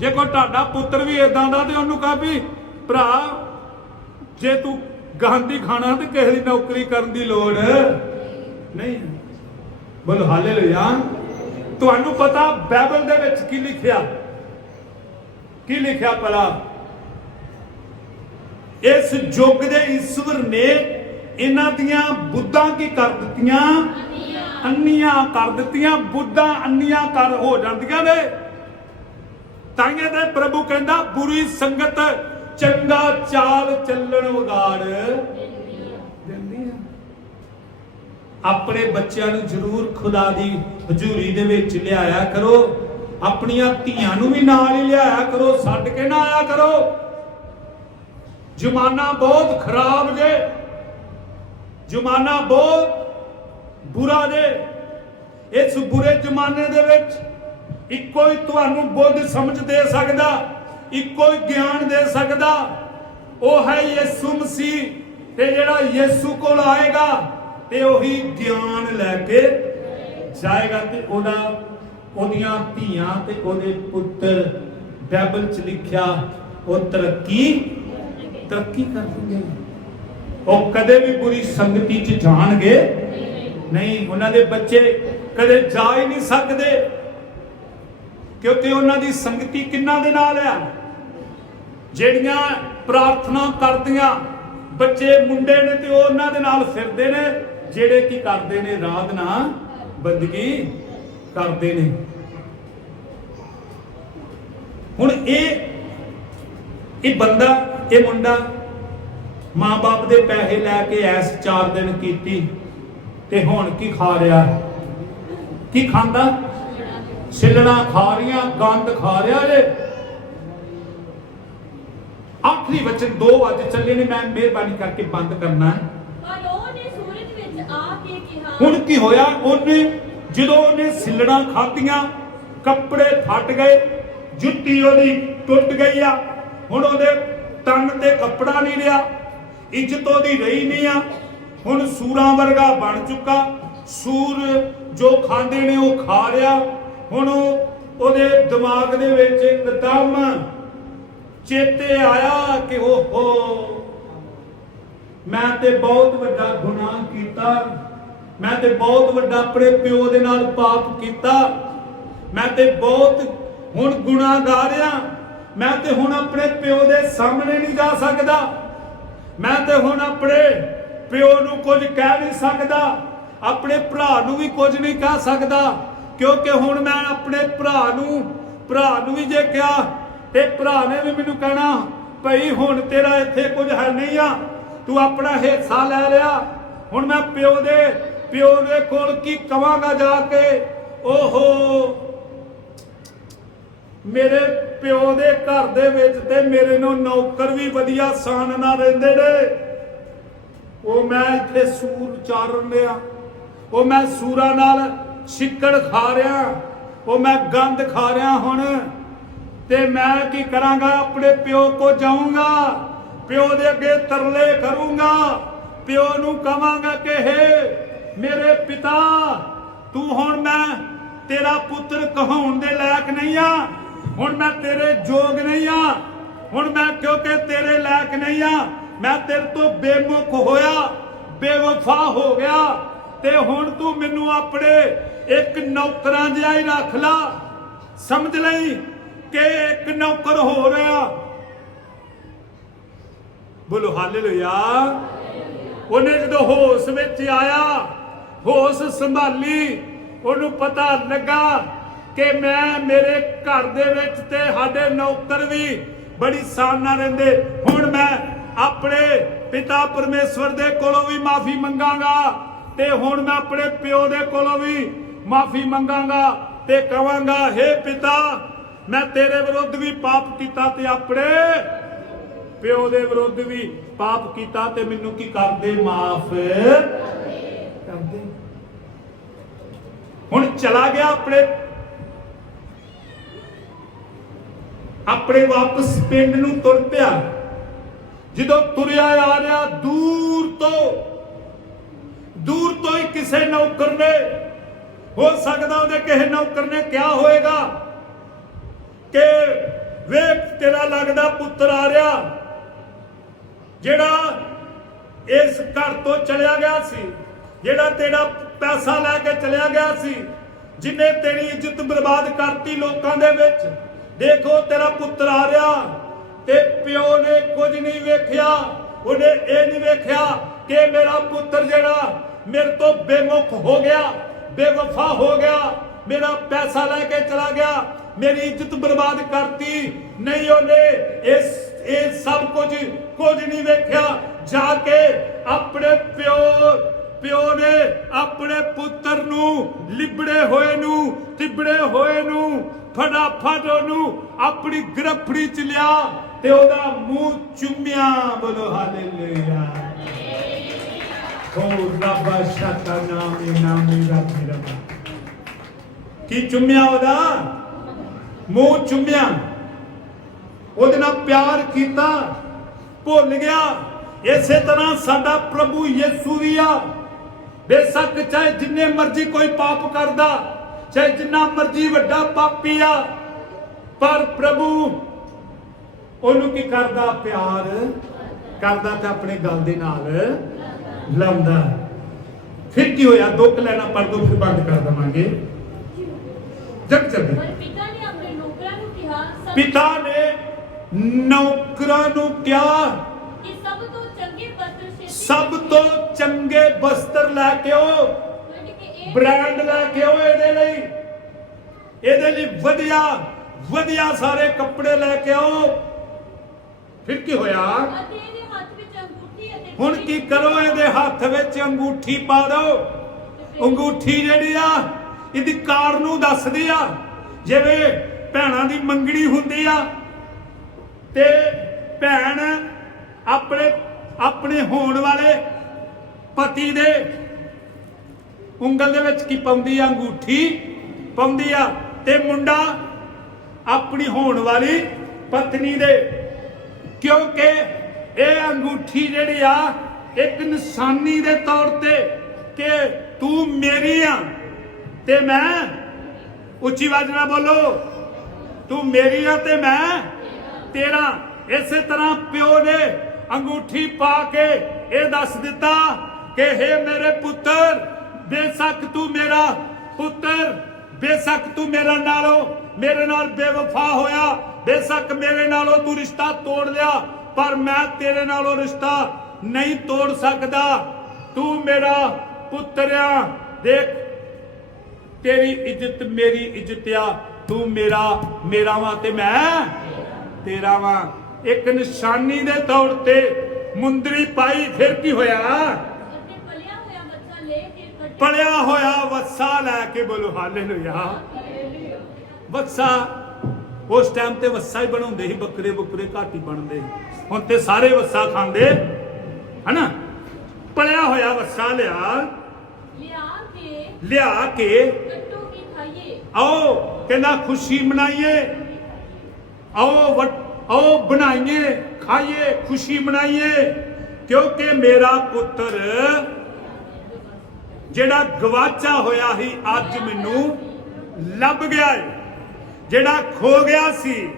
ਜੇ ਕੋਈ ਤੁਹਾਡਾ ਪੁੱਤਰ ਵੀ ਇਦਾਂ ਦਾ ਤੇ ਉਹਨੂੰ ਕਹ ਵੀ, ਭਰਾ, ਜੇ ਤੂੰ ਗਾਂਧੀ ਖਾਣਾ ਤੇ ਕਿਸੇ ਦੀ ਨੌਕਰੀ ਕਰਨ ਦੀ ਲੋੜ ਨਹੀਂ। ਬੋਲੋ, ਹਾਲੇਲੂਇਆ। ਤੁਹਾਨੂੰ ਪਤਾ ਬਾਈਬਲ ਦੇ ਵਿੱਚ ਕੀ ਲਿਖਿਆ? ਕੀ ਲਿਖਿਆ ਭਲਾ? ਇਸ ਯੁੱਗ ਦੇ ਈਸ਼ਵਰ ਨੇ ਇਹਨਾਂ ਦੀਆਂ ਬੁੱਧਾਂ ਕੀ ਕਰ ਦਿੱਤੀਆਂ? ਅੰਨੀਆਂ ਕਰ ਦਿੱਤੀਆਂ। ਬੁੱਧਾਂ ਅੰਨੀਆਂ ਕਰ ਹੋ ਜਾਂਦੀਆਂ ਨੇ। ਤਾਂਗੇ ਤੇ ਪ੍ਰਭੂ ਕਹਿੰਦਾ, ਬੁਰੀ ਸੰਗਤ ਚੰਗਾ ਚਾਲ ਚੱਲਣ ਵਿਗਾੜ। ਆਪਣੇ ਬੱਚਿਆਂ ਨੂੰ ਜ਼ਰੂਰ ਖੁਦਾ ਦੀ ਹਜ਼ੂਰੀ ਦੇ ਵਿੱਚ ਲਿਆਇਆ ਕਰੋ। ਆਪਣੀਆਂ ਧੀਆਂ ਨੂੰ ਵੀ ਨਾਲ ਹੀ ਲਿਆਇਆ ਕਰੋ, ਛੱਡ ਕੇ ਨਾ ਆਇਆ ਕਰੋ। ਜ਼ਮਾਨਾ ਬਹੁਤ ਖਰਾਬ ਜੇ। ਜ਼ਮਾਨਾ ਬਹੁਤ ਬੁਰਾ ਜੇ। ਇਸ ਬੁਰੇ ਜ਼ਮਾਨੇ ਦੇ ਵਿੱਚ ਇੱਕੋ ਹੀ ਤੁਹਾਨੂੰ ਬੁੱਧ ਸਮਝ ਦੇ ਸਕਦਾ, ਇੱਕੋ ਹੀ ਗਿਆਨ ਦੇ ਸਕਦਾ। ਉਹ ਹੈ ਯਿਸੂ ਮਸੀਹ ਤੇ ਜਿਹੜਾ ਯਿਸੂ ਕੋਲ ਆਏਗਾ। ਤੇ ਉਹੀ ਗਿਆਨ ਲੈ ਕੇ ਜਾਏਗਾ ਤੇ ਉਹਦਾ, ਉਹਦੀਆਂ ਧੀਆਂ ਤੇ ਉਹਦੇ ਪੁੱਤਰ ਬਾਈਬਲ 'ਚ ਲਿਖਿਆ, ਉਹ ਤਰੱਕੀ ਤਰੱਕੀ ਕਰਨਗੇ ਉਹ ਕਦੇ ਵੀ ਬੁਰੀ ਸੰਗਤੀ 'ਚ ਜਾਣਗੇ ਨਹੀਂ। ਉਹਨਾਂ ਦੇ ਬੱਚੇ ਕਦੇ ਜਾ ਹੀ ਨਹੀਂ ਸਕਦੇ, ਕਿਉਂਕਿ ਉਹਨਾਂ ਦੀ ਸੰਗਤੀ ਕਿੰਨਾ ਦੇ ਨਾਲ ਆ? ਜਿਹੜੀਆਂ ਪ੍ਰਾਰਥਨਾ ਕਰਦੀਆਂ, ਬੱਚੇ ਮੁੰਡੇ ਨੇ ਤੇ ਉਹ ਉਹਨਾਂ ਦੇ ਨਾਲ ਫਿਰਦੇ ਨੇ। ਜਿਹੜੇ ਕੀ ਕਰਦੇ ਨੇ ਰਾਧਨਾ ਬੰਦਗੀ ਕਰਦੇ ਨੇ। ਹੁਣ ਇਹ ਇਹ ਬੰਦਾ, ਇਹ ਮੁੰਡਾ ਮਾਂ-ਬਾਪ ਦੇ ਪੈਸੇ ਲੈ ਕੇ ਐਸ 4 ਦਿਨ ਕੀਤੀ ਤੇ ਹੁਣ ਕੀ ਖਾ ਰਿਹਾ? ਕੀ ਖਾਂਦਾ? ਛਿੱਲਣਾ ਖਾ ਰਹੀਆਂ, ਗੰਦ ਖਾ ਰਿਹਾ ਏ ਆਖਰੀ ਵਚਨ 2 ਵਜੇ ਚੱਲੇ ਨੇ, ਮੈਂ ਮਿਹਰਬਾਨੀ ਕਰਕੇ ਬੰਦ ਕਰਨਾ ਹੈ ਪਰ ਉਹਨੇ ਸੂਰਜ ਵਿੱਚ ਆ ਕੇ ਕਿਹਾ ਹੁਣ ਕੀ ਹੋਇਆ? ਉਹਨੇ, ਜਦੋਂ ਉਹਨੇ ਸਿੱਲੜਾਂ ਖਾਧੀਆਂ, ਕੱਪੜੇ ਫਟ ਗਏ, ਜੁੱਤੀ ਉਹਦੀ ਟੁੱਟ ਗਈ ਆ। ਹੁਣ ਉਹਦੇ ਤਨ ਤੇ ਕੱਪੜਾ ਨਹੀਂ ਰਿਹਾ, ਇੱਜ਼ਤ ਉਹਦੀ ਰਹੀ ਨਹੀਂ ਆ। ਹੁਣ ਸੂਰਾਂ ਵਰਗਾ ਬਣ ਚੁੱਕਾ। ਸੂਰ ਜੋ ਖਾਂਦੇ ਨੇ ਉਹ ਖਾ ਰਿਹਾ। ਹੁਣ ਉਹ- ਉਹਦੇ ਦਿਮਾਗ ਦੇ ਵਿੱਚ ਇੱਕਦਮ ਚੇਤੇ ਆਇਆ ਕਿ ਓਹੋ, ਮੈਂ ਤੇ ਬਹੁਤ ਵੱਡਾ ਗੁਨਾਹ ਕੀਤਾ। ਮੈਂ ਤੇ ਬਹੁਤ ਵੱਡਾ ਆਪਣੇ ਪਿਓ ਦੇ ਨਾਲ ਪਾਪ ਕੀਤਾ। ਮੈਂ ਤੇ ਬਹੁਤ ਹੁਣ ਗੁਨਾਹਗਾਰ ਆ। ਮੈਂ ਤੇ ਹੁਣ ਆਪਣੇ ਪਿਓ ਦੇ ਸਾਹਮਣੇ ਨਹੀਂ ਜਾ ਸਕਦਾ। ਮੈਂ ਤੇ ਹੁਣ ਆਪਣੇ ਪਿਓ ਨੂੰ ਕੁਝ ਕਹਿ ਨਹੀਂ ਸਕਦਾ। ਆਪਣੇ ਭਰਾ ਨੂੰ ਵੀ ਕੁਝ ਨਹੀਂ ਕਹਿ ਸਕਦਾ। ਕਿਉਂਕਿ ਹੁਣ ਮੈਂ ਆਪਣੇ ਭਰਾ ਨੂੰ ਭਰਾ ਨੂੰ ਵੀ ਜੇ ਕਿਹਾ ਤੇ ਭਰਾ ਨੇ ਵੀ ਮੈਨੂੰ ਕਹਿਣਾ, ਭਈ ਹੁਣ ਤੇਰਾ ਇੱਥੇ ਕੁਝ ਹੈ ਨਹੀਂ ਆ। ਤੂੰ ਆਪਣਾ ਹਿੱਸਾ ਲੈ ਲਿਆ। ਹੁਣ ਮੈਂ ਪਿਓ ਦੇ ਪਿਓ ਦੇ ਕੋਲ ਕੀ ਕਵਾਂਗਾ ਜਾ ਕੇ? ਓਹੋ, ਮੇਰੇ ਪਿਓ ਦੇ ਘਰ ਦੇ ਵਿੱਚ ਤੇ ਮੇਰੇ ਨੂੰ ਨੌਕਰ ਵੀ ਵਧੀਆ ਸਾਨ ਨਾਲ ਰਹਿੰਦੇ ਨੇ। ਉਹ ਮੈਂ ਇੱਥੇ ਸੂਰ ਚਾਰਨ ਲਿਆ ਉਹ ਮੈਂ ਸੂਰਾਂ ਨਾਲ ਛਿੱਕੜ ਖਾ ਰਿਹਾ ਉਹ ਮੈਂ ਗੰਦ ਖਾ ਰਿਹਾ ਹੁਣ। ਤੇ ਮੈਂ ਕੀ ਕਰਾਂਗਾ? ਆਪਣੇ ਪਿਓ ਕੋ ਜਾਊਂਗਾ। ਪਿਓ ਦੇ ਅੱਗੇ ਤਰਲੇ ਕਰੂੰਗਾ। ਪਿਓ ਨੂੰ ਕਵਾਂਗਾ ਕਿ ਹੇ ਮੇਰੇ ਪਿਤਾ, ਤੂੰ ਹੁਣ ਮੈਂ ਤੇਰਾ ਪੁੱਤਰ ਕਹਾਉਣ ਦੇ ਲਾਇਕ ਨਹੀਂ ਆ। ਹੁਣ ਮੈਂ ਤੇਰੇ ਜੋਗ ਨਹੀਂ ਆ। ਹੁਣ ਮੈਂ ਕਿਉਂਕਿ ਤੇਰੇ ਲਾਇਕ ਨਹੀਂ ਆ, ਮੈਂ ਤੇਰੇ ਤੋਂ ਬੇਮੁਖ ਹੋਇਆ, ਬੇਵਫਾ ਹੋ ਗਿਆ। ਤੇ ਹੁਣ ਤੂੰ ਮੈਨੂੰ ਆਪਣੇ ਇੱਕ ਨੌਕਰਾਂ ਜਿਹਾ ਹੀ ਰੱਖ ਲਾ। ਸਮਝ ਲਈ ਕਿ ਇੱਕ ਨੌਕਰ ਹੋ ਰਿਹਾ ਬੋਲੋ, ਹਾਲੇਲੂਇਆ। ਉਹਨੇ ਜਦੋਂ ਹੋਸ਼ ਵਿੱਚ ਆਇਆ ਹੋਸ਼ ਸੰਭਾਲੀ, ਉਹਨੂੰ ਪਤਾ ਲੱਗਾ ਕਿ ਮੈਂ ਮੇਰੇ ਘਰ ਦੇ ਵਿੱਚ ਤੇ ਸਾਡੇ ਨੌਕਰ ਵੀ ਬੜੀ ਸਾਨ ਨਾਲ ਰਹਿੰਦੇ। ਹੁਣ ਮੈਂ ਆਪਣੇ ਪਿਤਾ ਪਰਮੇਸ਼ਵਰ ਦੇ ਕੋਲੋਂ ਵੀ ਮਾਫੀ ਮੰਗਾਂਗਾ ਤੇ ਹੁਣ ਮੈਂ ਆਪਣੇ ਪਿਓ ਦੇ ਕੋਲੋਂ ਵੀ ਮਾਫੀ ਮੰਗਾਂਗਾ ਤੇ ਕਵਾਂਗਾ हे ਪਿਤਾ, ਮੈਂ ਤੇਰੇ ਵਿਰੁੱਧ ਵੀ ਪਾਪ ਕੀਤਾ ਤੇ ਆਪਣੇ ਪਿਓ ਦੇ ਵਿਰੁੱਧ ਵੀ ਪਾਪ ਕੀਤਾ ਤੇ ਮੈਨੂੰ ਕੀ ਕਰਦੇ? ਮਾਫ ਕਰਦੇ। ਹੁਣ ਚਲਾ ਗਿਆ ਆਪਣੇ। ਆਪਣੇ ਵਾਪਸ ਪਿੰਡ ਨੂੰ ਤੁਰ ਪਿਆ। ਜਦੋਂ ਤੁਰਿਆ ਆ ਰਿਹਾ ਦੂਰ ਤੋਂ ਦੂਰ ਤੋਂ ਹੀ ਕਿਸੇ ਨੌਕਰ ਨੇ, ਹੋ ਸਕਦਾ ਉਹਦੇ ਕਿਸੇ ਨੌਕਰ ਨੇ ਕਿਹਾ ਹੋਵੇਗਾ ਕਿ ਵੇਖ ਤੇਰਾ ਲੱਗਦਾ ਪੁੱਤਰ ਆ ਰਿਹਾ, ਜਿਹੜਾ ਇਸ ਘਰ ਤੋਂ ਚਲਿਆ ਗਿਆ ਸੀ, ਜਿਹੜਾ ਤੇਰਾ ਪੈਸਾ ਲੈ ਕੇ ਚਲਿਆ ਗਿਆ ਸੀ। ਜਿਨੇ ਤੇਰੀ ਇੱਜ਼ਤ ਬਰਬਾਦ ਕਰਤੀ ਲੋਕਾਂ ਦੇ ਵਿੱਚ, ਦੇਖੋ ਤੇਰਾ ਪੁੱਤਰ ਆ ਰਿਹਾ। ਤੇ ਪਿਓ ਨੇ ਕੁਝ ਨਹੀਂ ਵੇਖਿਆ, ਉਹਨੇ ਇਹ ਨਹੀਂ ਵੇਖਿਆ ਕਿ ਮੇਰਾ ਪੁੱਤਰ ਜਿਹੜਾ ਮੇਰੇ ਤੋਂ ਬੇਮੁਖ ਹੋ ਗਿਆ, ਬੇਵਫਾ ਹੋ ਗਿਆ, ਮੇਰਾ ਪੈਸਾ ਲੈ ਕੇ ਚਲਾ ਗਿਆ, ਮੇਰੀ ਇੱਜ਼ਤ ਬਰਬਾਦ ਕਰਤੀ। ਨਹੀਂ, ਉਹਨੇ ਇਸ, ਇਹ ਸਭ ਕੁਝ ਕੁਝ ਨਹੀਂ ਵੇਖਿਆ। ਜਾ ਕੇ ਆਪਣੇ ਪਿਓ ਪਿਓ ਨੇ ਆਪਣੇ ਪੁੱਤਰ ਨੂੰ ਲਿਬੜੇ ਹੋਏ ਨੂੰ ਤਿਬੜੇ ਹੋਏ ਨੂੰ ਫਟਾਫਟ ਉਹਨੂੰ ਆਪਣੀ ਗ੍ਰਫੜੀ ਚ ਲਿਆ ਤੇ ਉਹਦਾ ਮੂੰਹ ਚੁੰਮਿਆ, ਬੋਲੋ ਹਾਲੇਲੂਇਆ। ਹੋ ਰੱਬ ਸ਼ਤਾ ਨਾਮੇ ਨਾਮੇ ਰੱਬੀ ਰੱਬਾ ਕੀ ਚੁੰਮਿਆ ਉਹਦਾ? ਮੂੰਹ ਚੁੰਮਿਆ। ਉਹਦੇ ਨਾਲ ਪਿਆਰ ਕੀਤਾ, ਭੁੱਲ ਗਿਆ। ਇਸੇ ਤਰ੍ਹਾਂ ਸਾਡਾ ਪ੍ਰਭੂ ਯਿਸੂ ਵੀ ਆ। ਬੇਸ਼ੱਕ ਚਾਹੇ ਜਿੰਨੇ ਮਰਜ਼ੀ ਕੋਈ ਪਾਪ ਕਰਦਾ ਚਾਹੇ ਜਿੰਨਾ ਮਰਜ਼ੀ ਵੱਡਾ ਪਾਪੀ ਆ ਪਰ ਪ੍ਰਭੂ ਉਹਨੂੰ ਕੀ ਕਰਦਾ? ਪਿਆਰ ਕਰਦਾ ਤੇ ਆਪਣੇ ਗਲ ਦੇ ਨਾਲ ਲਾਉਂਦਾ ਫਿਰ ਕੀ ਹੋਇਆ? ਦੁੱਖ ਲੈਣਾ ਪੜ ਦੋ ਫਿਰ ਬੰਦ ਕਰ ਦਵਾਂਗੇ। ਜਗ ਪਰ ਪਿਤਾ ਨੇ ਆਪਣੇ ਨੌਕਰਾਂ ਨੂੰ ਕਿਹਾ ਪਿਤਾ ਨੇ ਨੌਕਰਾਂ ਨੂੰ ਕਿਹਾ ਸਭ ਤੋਂ ਚੰਗੇ ਬਸਤਰ ਲੈ ਕੇ ਆਓ। ਬ੍ਰਾਂਡ ਲੈ ਕੇ ਆਓ ਇਹਦੇ ਲਈ। ਇਹਦੇ ਲਈ ਵਧੀਆ ਵਧੀਆ ਸਾਰੇ ਕੱਪੜੇ ਲੈ ਕੇ ਆਓ। ਫਿਰ ਕੀ ਹੋਇਆ? ਹੁਣ ਕੀ ਕਰੋ? ਇਹਦੇ ਹੱਥ ਵਿੱਚ ਅੰਗੂਠੀ ਪਾ ਦਿਓ। ਅੰਗੂਠੀ ਜਿਹੜੀ ਆ ਇਹਦੀ ਕਾਰ ਨੂੰ ਦੱਸਦੀ ਆ। ਜਿਵੇਂ ਭੈਣਾਂ ਦੀ ਮੰਗਣੀ ਹੁੰਦੀ ਆ ਤੇ ਭੈਣ ਆਪਣੇ ਆਪਣੇ ਹੋਣ ਵਾਲੇ ਪਤੀ ਦੇ ਉਂਗਲ ਦੇ ਵਿੱਚ ਕੀ ਪਾਉਂਦੀ ਆ? ਅੰਗੂਠੀ ਪਾਉਂਦੀ ਆ। ਤੇ ਮੁੰਡਾ ਆਪਣੀ ਹੋਣ ਵਾਲੀ ਪਤਨੀ ਦੇ। ਕਿਉਂਕਿ ਇਹ ਅੰਗੂਠੀ ਜਿਹੜੀ ਆ, ਇੱਕ ਨਿਸ਼ਾਨੀ ਦੇ ਤੌਰ ਤੇ ਕਿ ਤੂੰ ਮੇਰੀ ਆ, ਤੇ ਮੈਂ ਉੱਚੀ ਆਵਾਜ਼ ਨਾਲ ਬੋਲੋ। ਤੂੰ ਮੇਰੀ ਆ ਤੇ ਮੈਂ ਤੇਰਾ। ਇਸੇ ਤਰ੍ਹਾਂ ਪਿਓ ਨੇ ਅੰਗੂਠੀ ਪਾ ਕੇ ਇਹ ਦੱਸ ਦਿੱਤਾ ਕਿ हे ਮੇਰੇ ਪੁੱਤਰ, ਬੇਸ਼ੱਕ ਤੂੰ ਮੇਰਾ ਪੁੱਤਰ, ਬੇਸ਼ੱਕ ਤੂੰ ਮੇਰੇ ਨਾਲੋਂ ਮੇਰੇ ਨਾਲ ਬੇਵਫਾ ਹੋਇਆ, ਬੇਸ਼ੱਕ ਮੇਰੇ ਨਾਲੋਂ ਤੂੰ ਰਿਸ਼ਤਾ ਤੋੜ ਲਿਆ, ਪਰ ਮੈਂ ਤੇਰੇ ਨਾਲੋਂ ਰਿਸ਼ਤਾ ਨਹੀਂ ਤੋੜ ਸਕਦਾ। ਤੂੰ ਮੇਰਾ ਪੁੱਤਰ ਆ ਦੇਖ, ਤੇਰੀ ਇੱਜ਼ਤ ਮੇਰੀ ਇੱਜ਼ਤ ਆ, ਤੂੰ ਮੇਰਾ ਮੇਰਾ ਵਾਂ ਤੇ ਮੈਂ ਤੇਰਾ ਵਾਂ। ਇੱਕ ਨਿਸ਼ਾਨੀ ਦੇ ਤੌਰ ਤੇ ਮੁੰਦਰੀ ਪਾਈ ਫਿਰ ਕੀ ਹੋਇਆ? ਪਲਿਆ ਹੋਇਆ ਵੱਸਾ ਲੈ ਕੇ ਬੋਲੋ ਹਾਲੇਲੂਇਆ। ਵੱਸਾ ਉਸ ਟਾਈਮ ਤੇ ਵੱਸਾ ਹੀ ਬਣਾਉਂਦੇ ਸੀ ਬੱਕਰੇ ਬੱਕਰੇ ਘੱਟ ਬਣਦੇ। ਹੁਣ ਤੇ ਸਾਰੇ ਵੱਸਾ ਖਾਂਦੇ ਹਨਾ? ਪਲਿਆ ਹੋਇਆ ਵੱਸਾ ਲਿਆ। ਲਿਆ ਕੇ ਲਿਆ ਕੇ। ਕੱਟੋ ਕੀ ਖਾਈਏ। ਆਓ ਕਹਿੰਦਾ ਖੁਸ਼ੀ ਮਨਾਈਏ। ਆਓ ਵਟ- ਆਓ ਬਣਾਈਏ, ਖਾਈਏ, ਖੁਸ਼ੀ ਮਨਾਈਏ। ਕਿਉਂਕਿ ਮੇਰਾ ਪੁੱਤਰ, ਜਿਹੜਾ ਗਵਾਚਾ ਹੋਇਆ ਸੀ, ਅੱਜ ਮੈਨੂੰ ਲੱਭ ਗਿਆ ਏ। ਜਿਹੜਾ ਖੋ ਗਿਆ ਸੀ,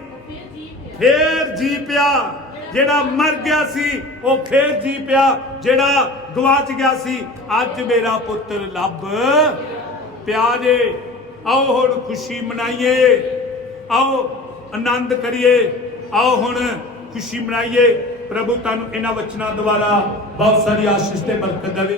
ਫੇਰ ਜੀ ਪਿਆ। ਜਿਹੜਾ ਮਰ ਗਿਆ ਸੀ, ਉਹ ਫੇਰ ਜੀ ਪਿਆ। ਜਿਹੜਾ ਗਵਾਚ ਗਿਆ ਸੀ, ਅੱਜ ਮੇਰਾ ਪੁੱਤਰ ਲੱਭ ਪਿਆ ਜੇ। ਆਓ ਹੁਣ ਖੁਸ਼ੀ ਮਨਾਈਏ। ਆਓ ਆਨੰਦ ਕਰੀਏ। ਆਓ ਹੁਣ ਖੁਸ਼ੀ ਮਨਾਈਏ। ਪ੍ਰਭੂ ਤੁਹਾਨੂੰ ਇਹਨਾਂ ਵਚਨਾਂ ਦੁਆਰਾ ਬਹੁਤ ਸਾਰੀ ਆਸ਼ੀਸ਼ ਤੇ ਬਰਕਤ ਦੇਵੇ।